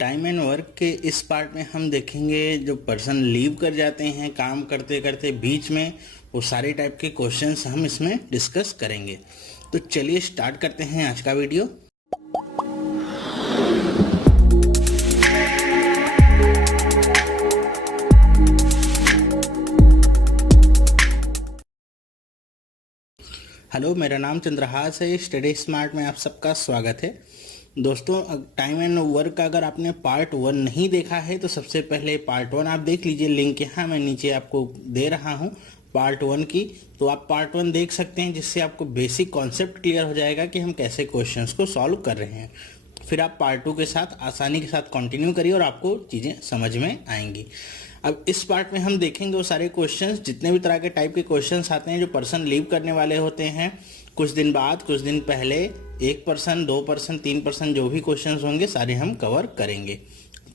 Time and work के इस part में हम देखेंगे जो पर्सन लीव कर जाते हैं काम करते करते बीच में, वो सारे टाइप के क्वेश्चंस हम इसमें डिस्कस करेंगे। तो चलिए स्टार्ट करते हैं आज का वीडियो। हेलो, मेरा नाम चंद्रहास है। स्टडी स्मार्ट में आप सबका स्वागत है। दोस्तों, टाइम एंड वर्क का अगर आपने पार्ट 1 नहीं देखा है तो सबसे पहले पार्ट 1 आप देख लीजिए। लिंक यहाँ मैं नीचे आपको दे रहा हूँ पार्ट 1 की, तो आप पार्ट 1 देख सकते हैं, जिससे आपको बेसिक कॉन्सेप्ट क्लियर हो जाएगा कि हम कैसे क्वेश्चंस को सॉल्व कर रहे हैं। फिर आप पार्ट 2 के साथ आसानी के साथ कंटिन्यू करिए और आपको चीज़ें समझ में आएंगी। अब इस पार्ट में हम देखेंगे वो सारे क्वेश्चंस, जितने भी तरह के टाइप के क्वेश्चंस आते हैं जो पर्सन लीव करने वाले होते हैं, कुछ दिन बाद, कुछ दिन पहले, 1%, 2%, 3%, जो भी क्वेश्चंस होंगे सारे हम कवर करेंगे।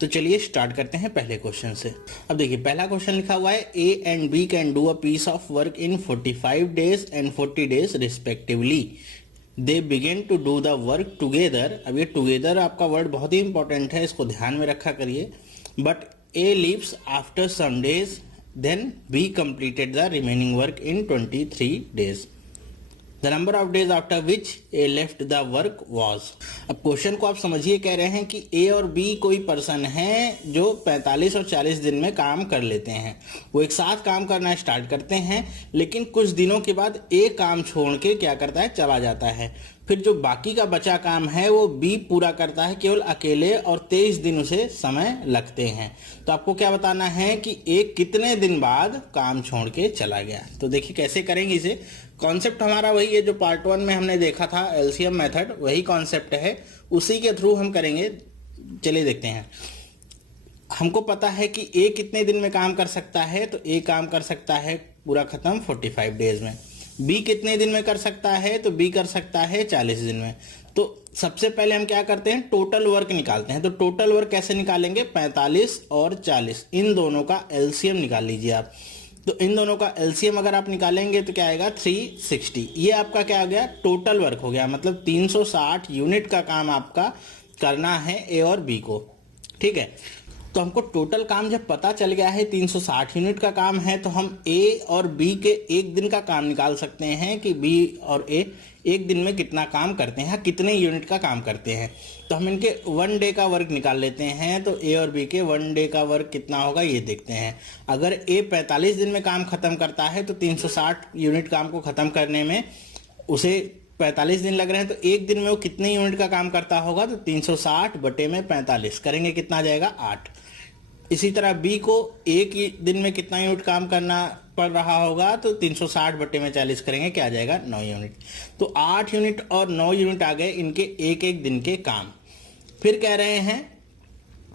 तो चलिए स्टार्ट करते हैं पहले क्वेश्चन से। अब देखिए, पहला क्वेश्चन लिखा हुआ है A and B can do a piece of work in 45 days and 40 days respectively. They begin to do the work together. अब ये टुगेदर आपका वर्ड बहुत ही इंपॉर्टेंट है, इसको ध्यान में रखा करिए। But A leaves after some days, then B completed the remaining work in 23 days. The number of days after which A left the work was. अब क्वेश्चन को आप समझिए, कह रहे हैं कि A और B कोई पर्सन है जो 45 और 40 दिन में काम कर लेते हैं। वो एक साथ काम करना स्टार्ट करते हैं, लेकिन कुछ दिनों के बाद A काम छोड़ के क्या करता है, चला जाता है। फिर जो बाकी का बचा काम है वो बी पूरा करता है केवल अकेले, और 23 दिन उसे समय लगते हैं। तो आपको क्या बताना है कि एक कितने दिन बाद काम छोड़ के चला गया। तो देखिए कैसे करेंगे इसे। कॉन्सेप्ट हमारा वही है जो पार्ट 1 में हमने देखा था, एलसीएम मेथड, वही कॉन्सेप्ट है, उसी के थ्रू हम करेंगे। चलिए देखते हैं। हमको पता है कि ए कितने दिन में काम कर सकता है, तो ए काम कर सकता है पूरा खत्म 45 डेज में। बी कितने दिन में कर सकता है, तो बी कर सकता है 40 दिन में। तो सबसे पहले हम क्या करते हैं, टोटल वर्क निकालते हैं। तो टोटल वर्क कैसे निकालेंगे, 45 और 40, इन दोनों का एलसीएम निकाल लीजिए आप। तो इन दोनों का एलसीएम अगर आप निकालेंगे तो क्या आएगा, 360। ये आपका क्या हो गया, टोटल वर्क हो गया। मतलब 360 यूनिट का काम आपका करना है ए और बी को। ठीक है, तो हमको टोटल काम जब पता चल गया है 360 यूनिट का काम है, तो हम ए और बी के एक दिन का काम निकाल सकते हैं कि बी और ए एक दिन में कितना काम करते हैं, कितने यूनिट का काम करते हैं। तो हम इनके 1 डे का वर्क निकाल लेते हैं। तो ए और बी के 1 डे का वर्क कितना होगा ये देखते हैं। अगर ए 45 दिन में काम खत्म करता है तो 360 यूनिट काम को खत्म करने में उसे 45 दिन लग रहे हैं, तो एक दिन में वो कितने यूनिट का काम करता होगा, तो 360 बटे में 45 करेंगे, कितना आ जाएगा, 8। इसी तरह बी को एक ही दिन में कितना यूनिट काम करना पड़ रहा होगा, तो 360 बटे में 40 करेंगे, क्या आ जाएगा, 9 यूनिट। तो 8 यूनिट और 9 यूनिट आ गए इनके एक एक दिन के काम। फिर कह रहे हैं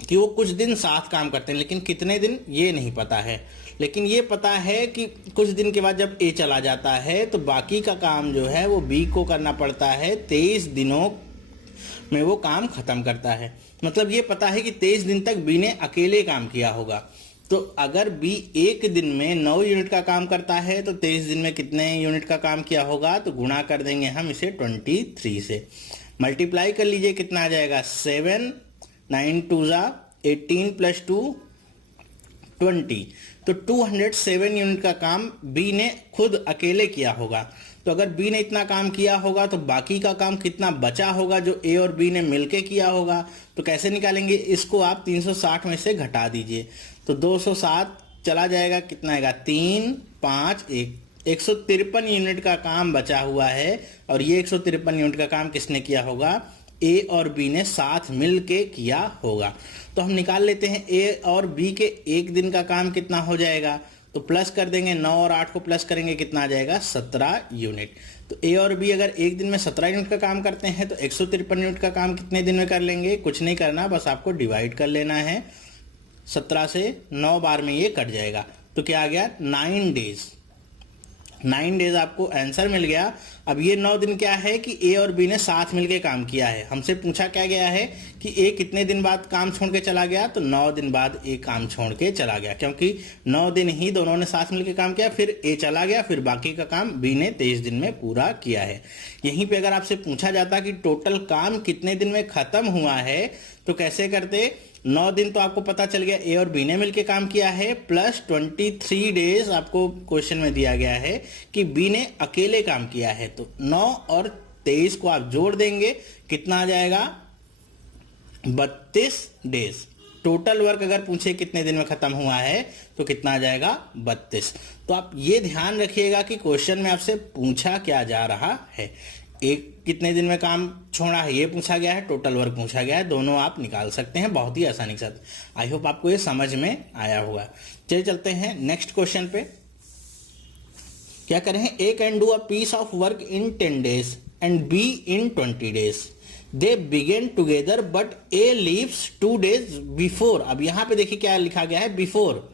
कि वो कुछ दिन साथ काम करते हैं, लेकिन कितने दिन ये नहीं पता है। लेकिन ये पता है कि कुछ दिन के बाद जब ए चला जाता है तो बाकी का काम जो है वो बी को करना पड़ता है। 23 दिनों में वो काम खत्म करता है। मतलब ये पता है कि 23 दिन तक बी ने अकेले काम किया होगा। तो अगर बी एक दिन में 9 यूनिट का काम करता है तो 23 दिन में कितने यूनिट का काम किया होगा, तो गुणा कर देंगे हम इसे 23 से। मल्टीप्लाई कर लीजिए, कितना आ जाएगा, 7, 9 2 जा 18 प्लस 2 20। तो 207 यूनिट का काम बी ने खुद अकेले किया होगा। तो अगर बी ने इतना काम किया होगा तो बाकी का काम कितना बचा होगा जो ए और बी ने मिलके किया होगा। तो कैसे निकालेंगे इसको, आप 360 में से घटा दीजिए, तो 207 चला जाएगा, कितना आएगा, 3 5 1, 153 यूनिट का काम बचा हुआ है। और ये 153 यूनिट का काम किसने किया होगा, ए और बी ने साथ मिल के किया होगा। तो हम निकाल लेते हैं ए और बी के एक दिन का काम कितना हो जाएगा। तो प्लस कर देंगे, 9 और 8 को प्लस करेंगे, कितना आ जाएगा, 17 यूनिट। तो ए और बी अगर एक दिन में 17 यूनिट का काम करते हैं तो 153 यूनिट का काम कितने दिन में कर लेंगे, कुछ नहीं करना, बस आपको डिवाइड कर लेना है। 17 से 9 बार में ये कट जाएगा, तो क्या आ गया, 9 डेज। 9 डेज आपको आंसर मिल गया। अब ये 9 दिन क्या है कि ए और बी ने साथ मिलके काम किया है। हमसे पूछा क्या गया है कि ए कितने दिन बाद काम छोड़ के चला गया, तो 9 दिन बाद ए काम छोड़ के चला गया, क्योंकि 9 दिन ही दोनों ने साथ मिलके काम किया, फिर ए चला गया, फिर बाकी का काम बी ने 23 दिन में पूरा किया है। यहीं पे अगर आपसे पूछा जाता कि टोटल काम कितने दिन में खत्म हुआ है तो कैसे करते। 9 दिन तो आपको पता चल गया ए और बी ने मिलके काम किया है, प्लस 23 डेज आपको क्वेश्चन में दिया गया है कि बी ने अकेले काम किया है। तो 9 और 23 को आप जोड़ देंगे, कितना आ जाएगा 32 डेज। टोटल वर्क अगर पूछे कितने दिन में खत्म हुआ है तो कितना आ जाएगा 32। तो आप ये ध्यान रखिएगा कि क्वेश्चन में आपसे पूछा क्या जा रहा है। एक कितने दिन में काम छोड़ा है ये पूछा गया है, टोटल वर्क पूछा गया है, दोनों आप निकाल सकते हैं बहुत ही आसानी के साथ। आई होप आपको ये समझ में आया होगा। चलिए चलते हैं नेक्स्ट क्वेश्चन पे। क्या करें, A can do a piece of work in 10 days and B in 20 days। They began together but A leaves 2 days before. अब यहां पे देखिए क्या लिखा गया है, before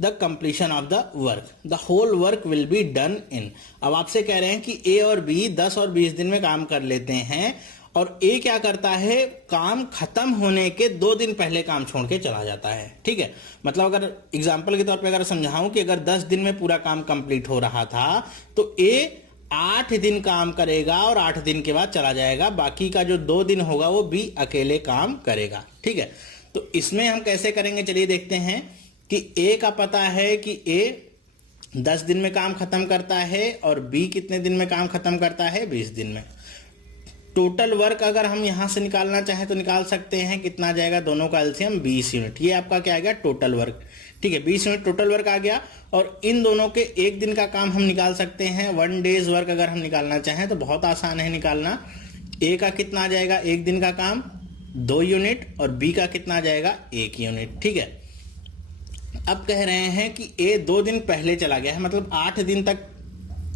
the completion of the work the whole work will be done in. अब आपसे कह रहे हैं कि ए और बी 10 और 20 दिन में काम कर लेते हैं और ए क्या करता है, काम खत्म होने के 2 दिन पहले काम छोड़ के चला जाता है। ठीक है, मतलब अगर एग्जाम्पल के तौर पे अगर समझाऊं कि अगर 10 दिन में पूरा काम कंप्लीट हो रहा था तो ए 8 दिन काम करेगा और 8 दिन के बाद चला जाएगा, बाकी का जो 2 दिन होगा वो बी अकेले काम करेगा। ठीक है, तो इसमें हम कैसे करेंगे, चलिए देखते हैं कि ए का पता है कि ए 10 दिन में काम खत्म करता है और बी कितने दिन में काम खत्म करता है, 20 दिन में। टोटल वर्क अगर हम यहां से निकालना चाहें तो निकाल सकते हैं, कितना जाएगा, दोनों का एलसीएम 20 यूनिट। ये आपका क्या आ गया, टोटल वर्क। ठीक है, 20 यूनिट टोटल वर्क आ गया। और इन दोनों के एक दिन का काम हम निकाल सकते हैं। 1 डेज वर्क अगर हम निकालना चाहें तो बहुत आसान है निकालना। ए का कितना आ जाएगा, एक दिन का काम 2 यूनिट और बी का कितना आ जाएगा, 1 यूनिट। ठीक है, अब कह रहे हैं कि ए 2 दिन पहले चला गया है, मतलब 8 दिन तक,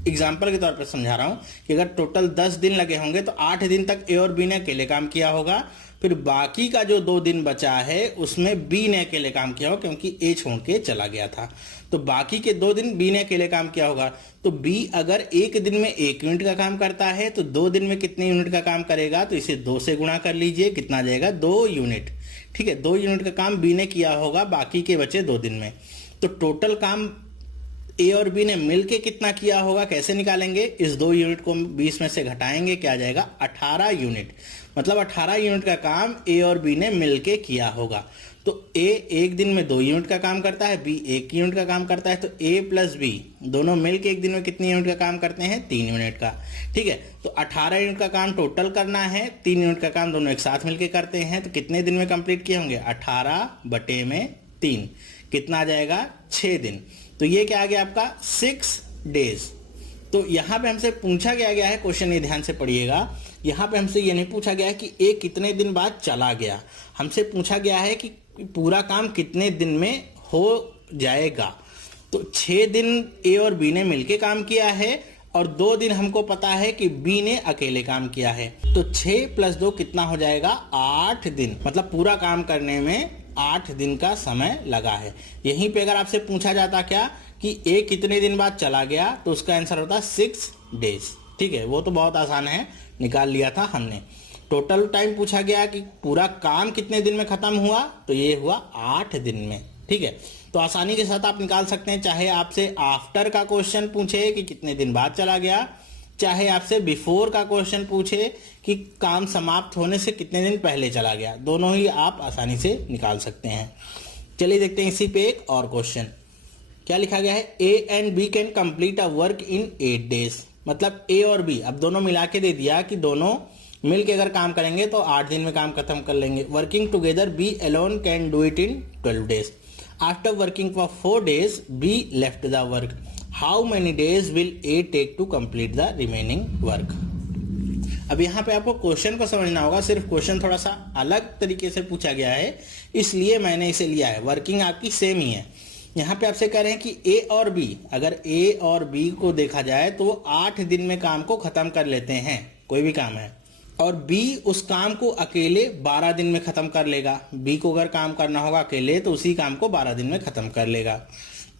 एग्जाम्पल के तौर पर समझा रहा हूं कि अगर टोटल 10 दिन लगे होंगे तो 8 दिन तक ए और बी ने अकेले काम किया होगा, फिर बाकी का जो 2 दिन बचा है उसमें बी ने अकेले काम किया होगा क्योंकि ए छोड़ के चला गया था। तो बाकी के 2 दिन बी ने अकेले काम किया होगा। तो बी अगर एक दिन में 1 यूनिट का काम करता है तो 2 दिन में कितने यूनिट का काम करेगा, तो इसे 2 से गुणा कर लीजिए, कितना आ जाएगा, 2 यूनिट। ठीक है, 2 यूनिट का काम बी ने किया होगा बाकी के बचे 2 दिन में। तो टोटल काम ए और बी ने मिलके कितना किया होगा, कैसे निकालेंगे, इस 2 यूनिट को 20 में से घटाएंगे, क्या आ जाएगा, 18 यूनिट। मतलब 18 यूनिट का काम ए और बी ने मिलके किया होगा। तो ए एक दिन में 2 यूनिट का काम करता है, बी 1 यूनिट का काम करता है, तो ए प्लस बी दोनों मिलके एक दिन में कितनी यूनिट का काम करते हैं, 3 यूनिट का। ठीक है, तो 18 यूनिट का काम टोटल करना है, 3 यूनिट का काम दोनों एक साथ मिलके करते हैं, तो कितने दिन में कंप्लीट किए होंगे, 18/3 कितना आ जाएगा, 6 दिन। तो ये क्या आ गया आपका, 6 डेज। तो यहां पे हमसे पूछा गया है, क्वेश्चन ये ध्यान से पढ़िएगा, यहां पे हमसे ये नहीं पूछा गया है कि ए कितने दिन बाद चला गया, हमसे पूछा गया है कि पूरा काम कितने दिन में हो जाएगा। तो 6 दिन ए और बी ने मिलके काम किया है और 2 दिन हमको पता है कि बी ने अकेले काम किया है। तो 6 + 2 कितना हो जाएगा, 8 दिन। मतलब पूरा काम करने में 8 दिन का समय लगा है। यहीं पे अगर आपसे पूछा जाता क्या कि ए कितने दिन बाद चला गया, तो उसका आंसर होता 6 डेज। ठीक है, वो तो बहुत आसान है, निकाल लिया था हमने। टोटल टाइम पूछा गया कि पूरा काम कितने दिन में खत्म हुआ, तो ये हुआ 8 दिन में। ठीक है, तो आसानी के साथ आप निकाल सकते हैं, चाहे आपसे आफ्टर का क्वेश्चन पूछे कि कितने दिन बाद चला गया, चाहे आपसे बिफोर का क्वेश्चन पूछे कि काम समाप्त होने से कितने दिन पहले चला गया, दोनों ही आप आसानी से निकाल सकते हैं। चलिए देखते हैं इसी पे एक और क्वेश्चन। क्या लिखा गया है, A and B can complete a work in 8 days. मतलब ए और बी अब दोनों मिला के दे दिया कि दोनों मिल के अगर काम करेंगे तो 8 दिन में काम खत्म कर लेंगे। Working together B alone can do it in 12 days. After working for 4 days B left the work. How many days will A take to complete the remaining work. अब यहाँ पे आपको क्वेश्चन को समझना होगा, सिर्फ क्वेश्चन थोड़ा सा अलग तरीके से पूछा गया है इसलिए मैंने इसे लिया है। वर्किंग आपकी सेम ही है। यहाँ पे आपसे कह रहे हैं कि ए और बी, अगर ए और बी को देखा जाए तो वो 8 दिन में काम को खत्म कर लेते हैं, कोई भी काम है, और बी उस काम को अकेले 12 दिन में खत्म कर लेगा। बी को अगर काम करना होगा अकेले तो उसी काम को 12 दिन में खत्म कर लेगा।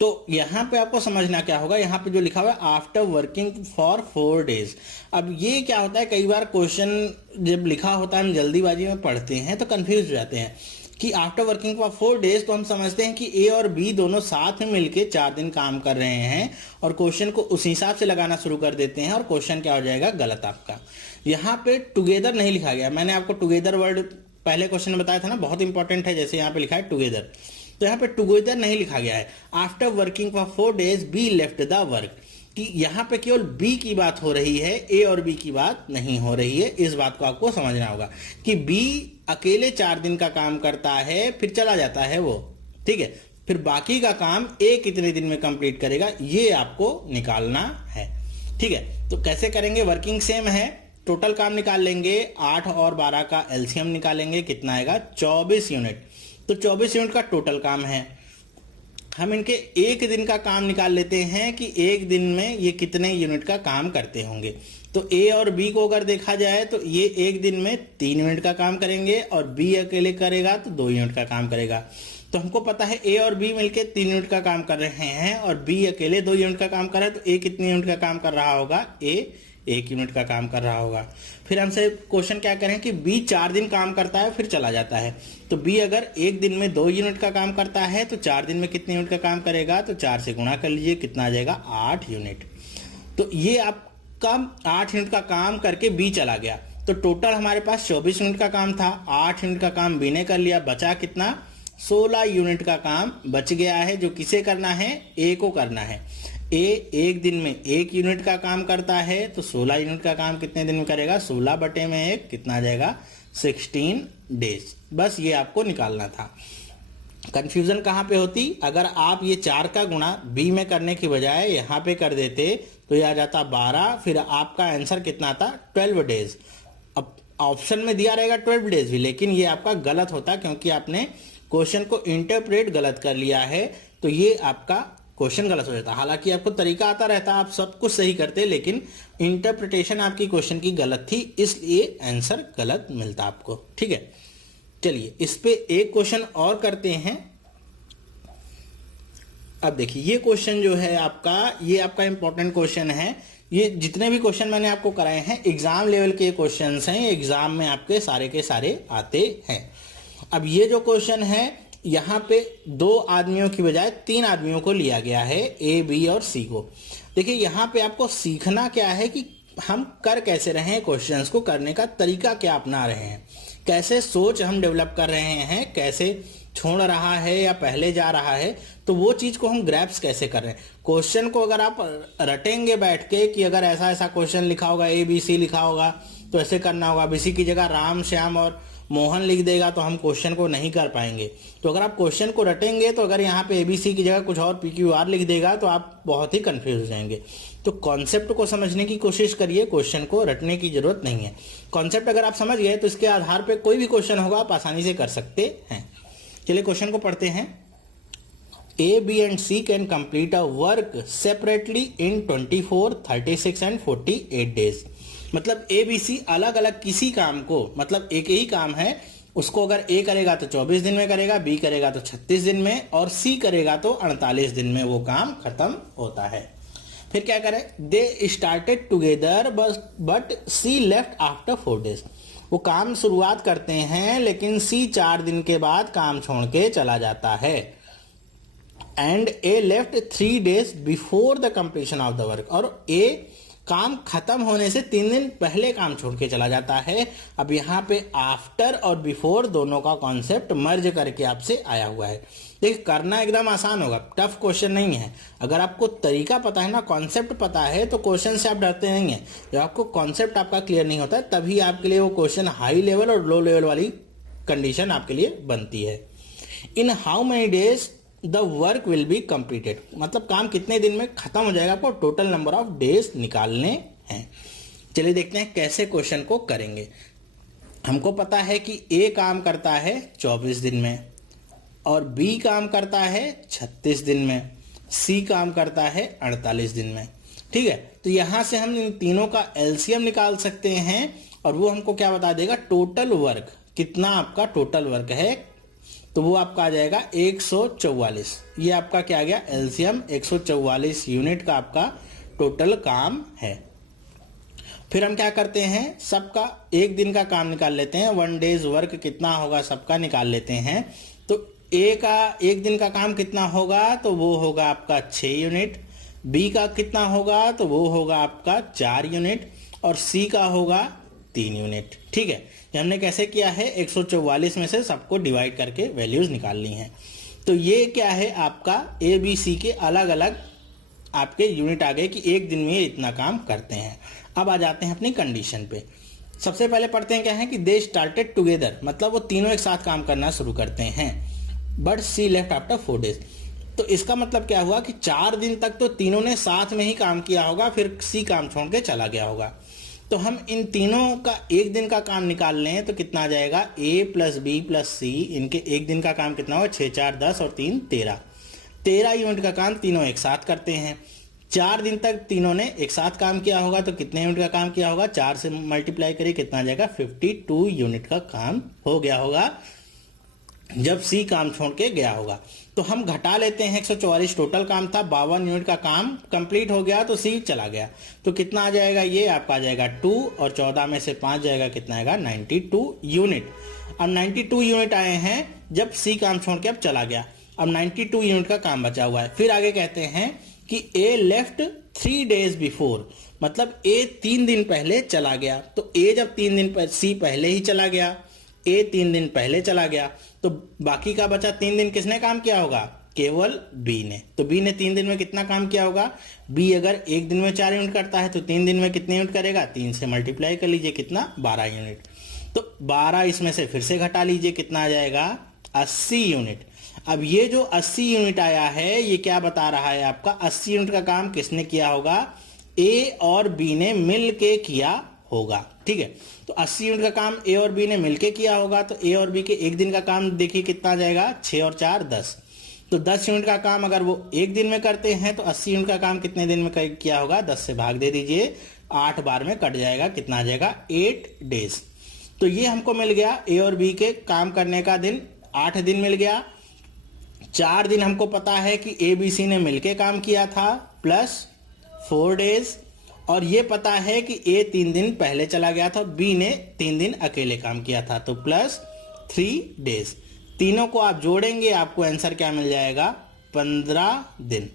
तो यहाँ पे आपको समझना क्या होगा, यहाँ पे जो लिखा हुआ है आफ्टर वर्किंग फॉर 4 डेज। अब ये क्या होता है, कई बार क्वेश्चन जब लिखा होता है हम जल्दीबाजी में पढ़ते हैं तो कंफ्यूज हो जाते हैं कि आफ्टर वर्किंग फॉर 4 डेज, तो हम समझते हैं कि ए और बी दोनों साथ में मिलके 4 दिन काम कर रहे हैं और क्वेश्चन को उस हिसाब से लगाना शुरू कर देते हैं और क्वेश्चन क्या हो जाएगा, गलत आपका। यहाँ पे टुगेदर नहीं लिखा गया, मैंने आपको टुगेदर वर्ड पहले क्वेश्चन में बताया था ना, बहुत इंपॉर्टेंट है। जैसे यहाँ पे लिखा है टुगेदर, तो यहाँ पे टुगेदर नहीं लिखा गया है। After working for 4 days B left the work, कि यहाँ पे केवल बी की बात हो रही है, ए और बी की बात नहीं हो रही है। इस बात को आपको समझना होगा कि बी अकेले 4 दिन का काम करता है फिर चला जाता है वो, ठीक है। फिर बाकी का काम ए कितने दिन में कंप्लीट करेगा ये आपको निकालना है, ठीक है। तो कैसे करेंगे, वर्किंग सेम है, टोटल काम निकाल लेंगे, 8 और 12 का एलसीएम निकालेंगे, कितना आएगा 24 यूनिट। तो 24 यूनिट का टोटल काम है। हम इनके एक दिन का काम निकाल लेते हैं कि एक दिन में ये कितने यूनिट का काम करते होंगे। तो ए और बी को अगर देखा जाए तो ये एक दिन में 3 यूनिट का काम करेंगे और बी अकेले करेगा तो 2 यूनिट का काम करेगा। तो हमको पता है ए और बी मिलके 3 यूनिट का काम कर रहे हैं और बी अकेले 2 यूनिट का काम कर रहा है, तो ए कितने यूनिट का काम कर रहा होगा, ए 1 यूनिट का काम कर रहा होगा। फिर हमसे क्वेश्चन क्या करें कि बी 4 दिन काम करता है फिर चला जाता है। तो बी अगर एक दिन में 2 यूनिट का काम करता है तो 4 दिन में कितने यूनिट का काम करेगा, तो 4 से गुणा कर लीजिए, कितना आ जाएगा 8 यूनिट। तो ये आपका 8 यूनिट का काम करके बी चला गया। तो टोटल हमारे पास 24 यूनिट का काम था, 8 यूनिट का काम बी ने कर लिया, बचा कितना 16 यूनिट का काम बच गया है, जो किसे करना है, ए को करना है। ए एक दिन में 1 यूनिट का काम करता है तो 16 यूनिट का काम कितने दिन में करेगा, 16 बटे में 1 कितना आ जाएगा 16 डेज। बस ये आपको निकालना था। कंफ्यूजन कहाँ पे होती, अगर आप ये 4 का गुणा बी में करने की बजाय यहाँ पे कर देते तो ये आ जाता 12, फिर आपका आंसर कितना आता 12 डेज। अब ऑप्शन में दिया रहेगा 12 डेज भी, लेकिन ये आपका गलत होता क्योंकि आपने क्वेश्चन को इंटरप्रेट गलत कर लिया है, तो ये आपका क्वेश्चन गलत हो जाता। हालांकि आपको तरीका आता रहता, आप सब कुछ सही करते, लेकिन इंटरप्रिटेशन आपकी क्वेश्चन की गलत थी, इसलिए आंसर गलत मिलता आपको, ठीक है। चलिए इस पे एक क्वेश्चन और करते हैं। अब देखिए ये क्वेश्चन जो है आपका, ये आपका इंपॉर्टेंट क्वेश्चन है। ये जितने भी क्वेश्चन मैंने आपको कराए हैं एग्जाम लेवल के क्वेश्चन हैं, एग्जाम में आपके सारे के सारे आते हैं। अब ये जो क्वेश्चन है यहाँ पे 2 आदमियों की बजाय 3 आदमियों को लिया गया है, ए बी और सी को। देखिए यहाँ पे आपको सीखना क्या है कि हम कर कैसे रहे हैं, क्वेश्चंस को करने का तरीका क्या अपना रहे हैं, कैसे सोच हम डेवलप कर रहे हैं, कैसे छोड़ रहा है या पहले जा रहा है, तो वो चीज को हम ग्रैप्स कैसे कर रहे हैं। क्वेश्चन को अगर आप रटेंगे बैठ के कि अगर ऐसा ऐसा क्वेश्चन लिखा होगा, ए बी सी लिखा होगा तो ऐसे करना होगा, बीसी की जगह राम श्याम और मोहन लिख देगा तो हम क्वेश्चन को नहीं कर पाएंगे। तो अगर आप क्वेश्चन को रटेंगे तो अगर यहाँ पे एबीसी की जगह कुछ और पीक्यूआर लिख देगा तो आप बहुत ही कंफ्यूज हो जाएंगे। तो कॉन्सेप्ट को समझने की कोशिश करिए, क्वेश्चन को रटने की जरूरत नहीं है। कॉन्सेप्ट अगर आप समझ गए तो इसके आधार पर कोई भी क्वेश्चन होगा आप आसानी से कर सकते हैं। चलिए क्वेश्चन को पढ़ते हैं। A, B and C can complete a work separately in 24, 36 and 48 days। मतलब ए बी सी अलग अलग किसी काम को, मतलब एक ही काम है उसको अगर ए करेगा तो 24 दिन में करेगा, बी करेगा तो 36 दिन में और सी करेगा तो 48 दिन में वो काम खत्म होता है। फिर क्या करें, they started together but C left after 4 days. वो काम शुरुआत करते हैं लेकिन सी 4 दिन के बाद काम छोड़ के चला जाता है। And A left 3 days before the completion of the work, और ए काम खत्म होने से 3 दिन पहले काम छोड़ के चला जाता है। अब यहाँ पे आफ्टर और बिफोर दोनों का कॉन्सेप्ट मर्ज करके आपसे आया हुआ है। देखिए करना एकदम आसान होगा, टफ क्वेश्चन नहीं है। अगर आपको तरीका पता है ना, कॉन्सेप्ट पता है तो क्वेश्चन से आप डरते नहीं है। जब आपको कॉन्सेप्ट आपका क्लियर नहीं होता है तभी आपके लिए वो क्वेश्चन हाई लेवल और लो लेवल वाली कंडीशन आपके लिए बनती है। In how many days the work will be completed, मतलब काम कितने दिन में खत्म हो जाएगा, आपको टोटल नंबर ऑफ डेज निकालने हैं। चलिए देखते हैं कैसे क्वेश्चन को करेंगे। हमको पता है कि ए काम करता है 24 दिन में और बी काम करता है 36 दिन में, सी काम करता है 48 दिन में, ठीक है। तो यहां से हम इन तीनों का एलसीएम निकाल सकते हैं और वो हमको क्या बता देगा, टोटल वर्क कितना आपका टोटल वर्क है तो वो आपका आ जाएगा 144। ये आपका क्या आ गया, एलसीएम 144 यूनिट का आपका टोटल काम है। फिर हम क्या करते हैं, सबका एक दिन का काम निकाल लेते हैं। 1 डेज वर्क कितना होगा सबका निकाल लेते हैं। तो ए का एक दिन का काम कितना होगा, तो वो होगा आपका 6 यूनिट। बी का कितना होगा, तो वो होगा आपका 4 यूनिट। और सी का होगा 3 यूनिट। ठीक है, ये हमने कैसे किया है, 144 में से सबको डिवाइड करके वैल्यूज निकालनी है। तो ये क्या है आपका ए बी सी के अलग अलग आपके यूनिट आ गए कि एक दिन में ये इतना काम करते हैं। अब आ जाते हैं अपनी कंडीशन पे। सबसे पहले पढ़ते हैं क्या है कि दे स्टार्टेड टुगेदर, मतलब वो तीनों एक साथ काम करना शुरू करते हैं। But C left after 4 days. तो इसका मतलब क्या हुआ कि 4 दिन तक तो तीनों ने साथ में ही काम किया होगा, फिर सी काम छोड़ के चला गया होगा। तो हम इन तीनों का एक दिन का काम निकाल लें तो कितना आ जाएगा, ए प्लस बी प्लस सी, इनके एक दिन का काम कितना होगा, 6 4 10 और 3 13। 13 यूनिट का काम तीनों एक साथ करते हैं। 4 दिन तक तीनों ने एक साथ काम किया होगा, तो कितने यूनिट का काम किया होगा, 4 से मल्टीप्लाई करिए कितना आ जाएगा, 52 यूनिट का काम हो गया होगा जब सी काम छोड़ के गया होगा। तो हम घटा लेते हैं, 144 टोटल काम था, 52 यूनिट का काम कंप्लीट हो गया तो सी चला गया। तो कितना आ जाएगा, ये आपका आ जाएगा 2 और 14 में से 5 जाएगा, कितना आएगा 92 यूनिट। अब 92 यूनिट आए हैं जब सी काम छोड़ के अब चला गया। अब 92 यूनिट का काम बचा हुआ है। फिर आगे कहते हैं कि ए लेफ्ट 3 डेज बिफोर, मतलब ए 3 दिन पहले चला गया। तो ए जब 3 दिन पर सी पहले ही चला गया, ए 3 दिन पहले चला गया, तो बाकी का बचा 3 दिन किसने काम किया होगा, केवल बी ने। तो बी ने 3 दिन में कितना काम किया होगा, बी अगर एक दिन में 4 यूनिट करता है तो 3 दिन में कितने यूनिट करेगा, 3 से मल्टीप्लाई कर लीजिए कितना, 12 यूनिट। तो 12 इसमें से फिर से घटा लीजिए कितना आ जाएगा, 80 यूनिट। अब ये जो 80 यूनिट आया है ये क्या बता रहा है आपका, 80 यूनिट का काम किसने किया होगा, ए और बी ने मिल के किया होगा। ठीक है, तो 80 यूनिट का काम ए और बी ने मिलके किया होगा। तो ए और बी के एक दिन का काम देखिए कितना आ जाएगा, 6 और 4 10। तो 10 यूनिट का काम अगर वो एक दिन में करते हैं तो 80 यूनिट का काम कितने दिन में किया होगा, 10 से भाग दे दीजिए, 8 बार में कट जाएगा, कितना आ जाएगा 8 डेज। तो ये हमको मिल गया ए और बी के काम करने का दिन, 8 दिन मिल गया। 4 दिन हमको पता है कि ए बी सी ने मिलके काम किया था प्लस 4 डेज, और ये पता है कि ए 3 दिन पहले चला गया था, बी ने 3 दिन अकेले काम किया था, तो प्लस 3 डेज। तीनों को आप जोड़ेंगे आपको आंसर क्या मिल जाएगा, 15 दिन।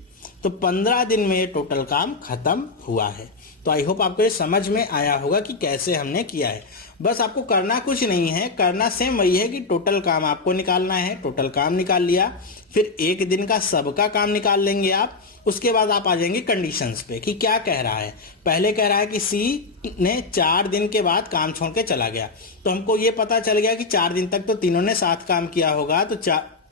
तो 15 दिन में ये टोटल काम खत्म हुआ है। तो आई होप आपको ये समझ में आया होगा कि कैसे हमने किया है। बस आपको करना कुछ नहीं है, करना सेम वही है कि टोटल काम आपको निकालना है। टोटल काम निकाल लिया, फिर एक दिन का सबका काम निकाल लेंगे आप। उसके बाद आप आ जाएंगे कंडीशंस पे कि क्या कह रहा है। पहले कह रहा है कि सी ने 4 दिन के बाद काम छोड़ के चला गया, तो हमको ये पता चल गया कि 4 दिन तक तो तीनों ने साथ काम किया होगा। तो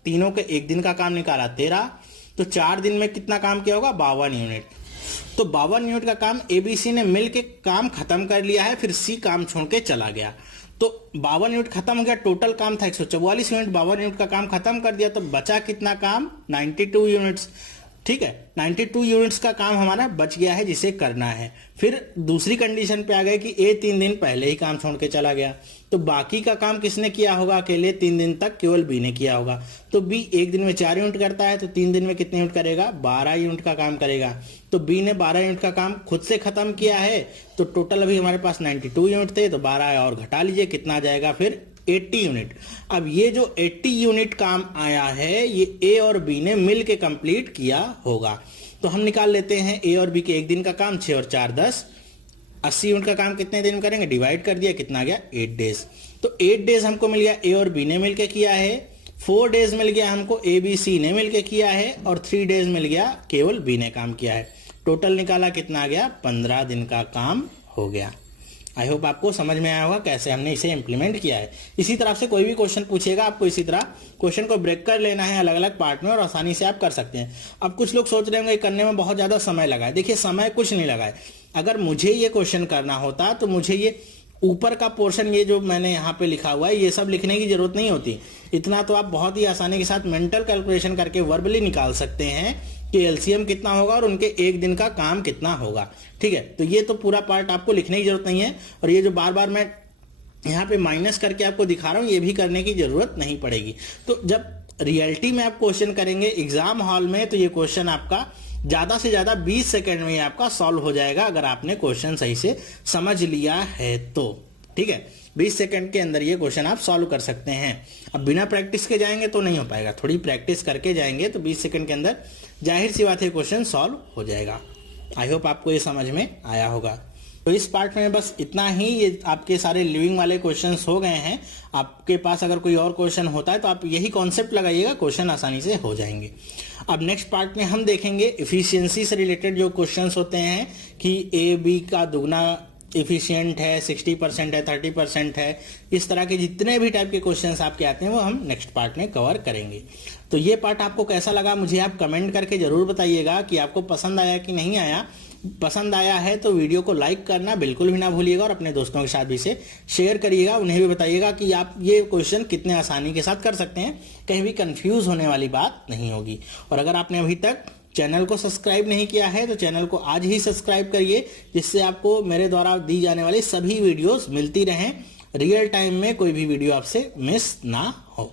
तीनों के एक दिन का काम निकाला 13, तो 4 दिन में कितना काम किया होगा, 52 यूनिट। तो 52 यूनिट का काम एबीसी ने मिल के काम खत्म कर लिया है, फिर सी काम छोड़ के चला गया। तो 52 यूनिट खत्म हो गया, टोटल काम था 144 यूनिट, 52 यूनिट का काम खत्म कर दिया, तो बचा कितना काम, 92 यूनिट्स। ठीक है, 92 यूनिट्स का काम हमारा बच गया है जिसे करना है। फिर दूसरी कंडीशन पे आ गए कि ए 3 दिन पहले ही काम छोड़ के चला गया, तो बाकी का काम किसने किया होगा, अकेले 3 दिन तक केवल बी ने किया होगा। तो बी एक दिन में 4 यूनिट करता है, तो 3 दिन में कितने यूनिट करेगा, 12 यूनिट का काम करेगा। तो बी ने 12 यूनिट का काम खुद से खत्म किया है, तो टोटल अभी हमारे पास 92 यूनिट थे, तो 12 और घटा लीजिए कितना आ जाएगा फिर 80 यूनिट। अब ये जो 80 यूनिट काम आया है ये ए और बी ने मिल के कंप्लीट किया होगा। तो हम निकाल लेते हैं ए और बी के एक दिन का काम, 6 और 4 10। 80 यूनिट का काम कितने दिन करेंगे, डिवाइड कर दिया, कितना आ गया 8 डेज। तो 8 डेज हमको मिल गया ए और बी ने मिलके किया है, 4 डेज मिल गया हमको ए बी सी ने मिलके किया है, और 3 डेज मिल गया केवल बी ने काम किया है। टोटल निकाला कितना आ गया, 15 दिन का काम हो गया। आई होप आपको समझ में आया होगा कैसे हमने इसे इंप्लीमेंट किया है। इसी तरह से कोई भी क्वेश्चन पूछेगा आपको इसी तरह क्वेश्चन को ब्रेक कर लेना है अलग अलग पार्ट में, और आसानी से आप कर सकते हैं। अब कुछ लोग सोच रहे होंगे करने में बहुत ज़्यादा समय लगा है। देखिए समय कुछ नहीं लगा है। अगर मुझे ये क्वेश्चन करना होता तो मुझे ये ऊपर का पोर्शन, ये जो मैंने यहाँ पे लिखा हुआ है, ये सब लिखने की जरूरत नहीं होती। इतना तो आप बहुत ही आसानी के साथ मेंटल कैलकुलेशन करके वर्बली निकाल सकते हैं कि एलसीएम कितना होगा और उनके एक दिन का काम कितना होगा। ठीक है, तो ये तो पूरा पार्ट आपको लिखने की जरूरत नहीं है। और ये जो बार बार मैं यहाँ पे माइनस करके आपको दिखा रहा हूँ, ये भी करने की जरूरत नहीं पड़ेगी। तो जब रियलिटी में आप क्वेश्चन करेंगे एग्जाम हॉल में, तो ये क्वेश्चन आपका ज्यादा से ज्यादा 20 सेकंड में आपका सॉल्व हो जाएगा, अगर आपने क्वेश्चन सही से समझ लिया है तो। ठीक है, 20 सेकंड के अंदर ये क्वेश्चन आप सॉल्व कर सकते हैं। अब बिना प्रैक्टिस के जाएंगे तो नहीं हो पाएगा, थोड़ी प्रैक्टिस करके जाएंगे तो 20 सेकंड के अंदर जाहिर सी बात है क्वेश्चन सॉल्व हो जाएगा। आई होप आपको ये समझ में आया होगा। तो इस पार्ट में बस इतना ही, ये आपके सारे लिविंग वाले क्वेश्चंस हो गए हैं। आपके पास अगर कोई और क्वेश्चन होता है तो आप यही कॉन्सेप्ट लगाइएगा, क्वेश्चन आसानी से हो जाएंगे। अब नेक्स्ट पार्ट में हम देखेंगे इफिशियंसी से रिलेटेड जो क्वेश्चंस होते हैं कि ए बी का दुगना इफिशियंट है, 60% है, 30% है, इस तरह के जितने भी टाइप के क्वेश्चंस आपके आते हैं वो हम नेक्स्ट पार्ट में कवर करेंगे। तो ये पार्ट आपको कैसा लगा मुझे आप कमेंट करके जरूर बताइएगा कि आपको पसंद आया कि नहीं आया। पसंद आया है तो वीडियो को लाइक करना बिल्कुल भी ना भूलिएगा और अपने दोस्तों के साथ भी इसे शेयर करिएगा, उन्हें भी बताइएगा कि आप ये क्वेश्चन कितने आसानी के साथ कर सकते हैं, कहीं भी कंफ्यूज होने वाली बात नहीं होगी। और अगर आपने अभी तक चैनल को सब्सक्राइब नहीं किया है तो चैनल को आज ही सब्सक्राइब करिए, जिससे आपको मेरे द्वारा दी जाने वाली सभी वीडियोस मिलती रहें, रियल टाइम में कोई भी वीडियो आपसे मिस ना हो।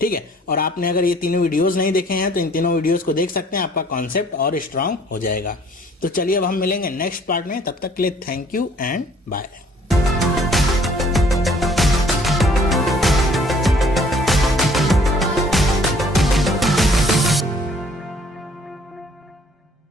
ठीक है, और आपने अगर ये तीनों वीडियोस नहीं देखे हैं तो इन तीनों वीडियोस को देख सकते हैं, आपका कॉन्सेप्ट और स्ट्रांग हो जाएगा। तो चलिए अब हम मिलेंगे नेक्स्ट पार्ट में, तब तक के लिए थैंक यू एंड बाय।